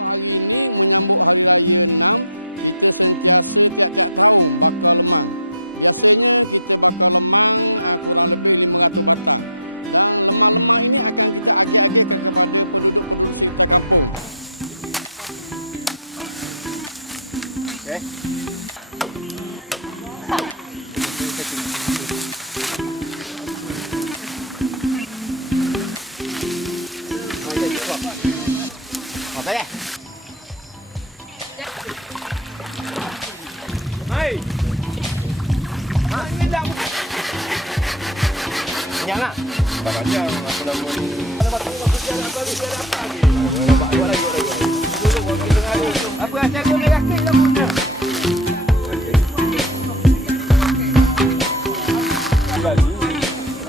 Hari ini menyambut Hari Raya 6, kita sentiasa tiap-tiap tahun bakar lemang. Biasanya kita bakar lemang kurang lebih 500 batang. Dan lemang-lemang ini akan kita agih-agihkan kepada penduduk-penduduk sekitar kampung. Okay. Hai. Ini dah. Jangan. Barangnya apa nama? Ada batu dia ada apa lagi? Buat lagi. Apa aja kau nak yakin kamu punya?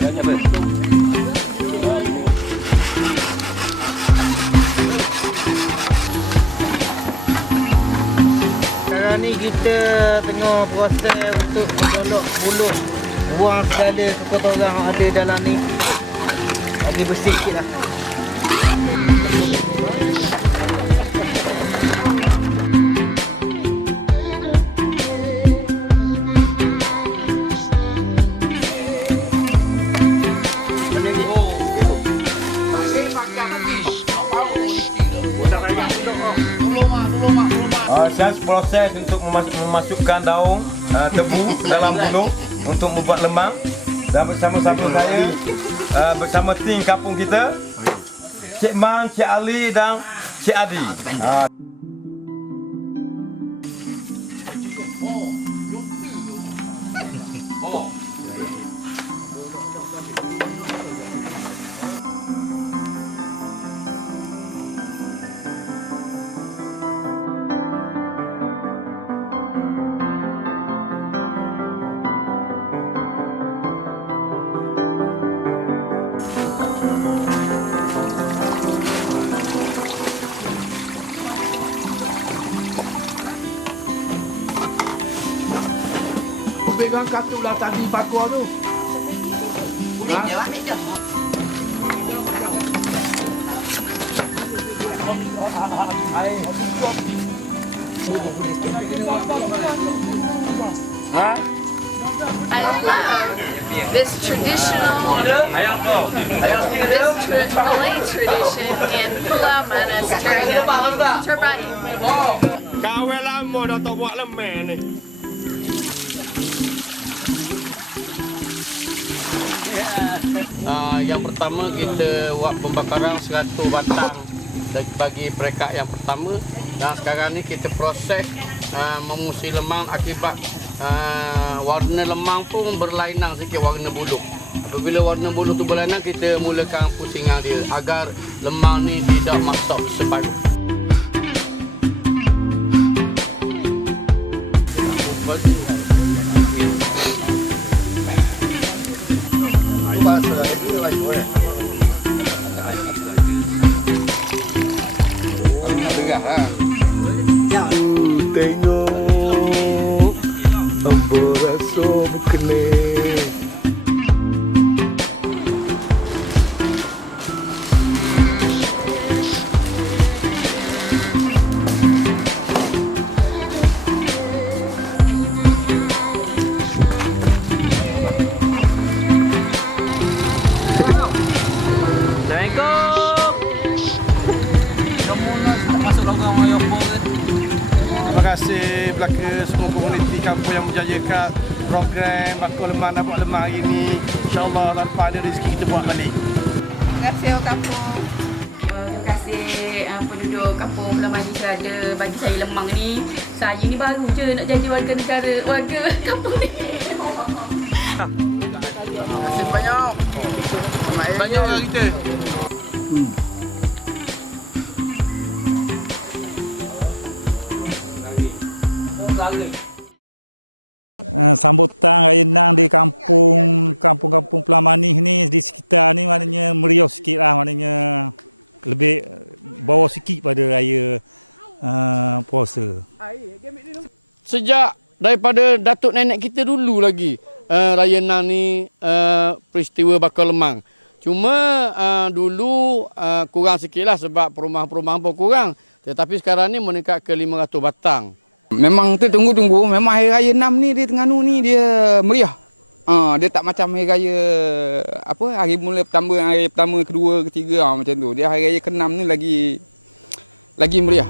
Banyak ber. Sekarang ni kita tengah proses untuk menggolok buluh, buang segala kotoran yang ada dalam ni. Bagi bersih sikit lah. Saya proses untuk memasukkan daun tebu dalam buluh untuk membuat lemang, dan bersama-sama saya bersama tim kampung kita, Cik Man, Cik Ali dan Cik Adi. Pegang kartu lah tadi pakua tu. I love this traditional Malay tradition in Pulau Manas terbaik. Kawan lama dah tak buat lemang ni. Yang pertama kita buat pembakaran 100 batang bagi perekat yang pertama, dan sekarang ni kita proses memusi lemang akibat warna lemang pun berlainan sikit warna buluh. Apabila warna buluh tu berlainan, kita mulakan pusingan dia agar lemang ni tidak masuk separuh. Tengok ambo rasa berkene. Terima kasih belaka semua komuniti kampung yang menjayakan program bakar lemang dan buat lemang hari ini. InsyaAllah tahun depan ada rezeki kita buat balik. Terima kasih orang kampung. Terima kasih penduduk kampung Pulau Manis ada bagi saya lemang ni. Saya ni baru je nak jadi warga negara, warga kampung ni. Terima kasih banyak. Banyak lah kita. Sambutan Raya Nang di kampung-kampung Pulau Manis ni, di sekitar ni maknanya meriah sikit lah, maknanya lebih bawa sikit pada Raya puasa. Sejak daripada datuk nenek kita dulu lagi Raya Nam ni peristiwa bakar lemang. Cuma dulu kurang sikit lah sebab perumahan-perumahan pun kurang. Tetapi sekarang ni meningkat ke 500 batang. Memang tu tunggu-tunggu. Memang Hari Raya Nam ni dia Terengganu ni dia meriah. Dia tak macam Hari Raya hari mula pertama, hari pertama, kedua, ketiga macam tu. Dia Hari Raya ke-6 ni lagi meriah.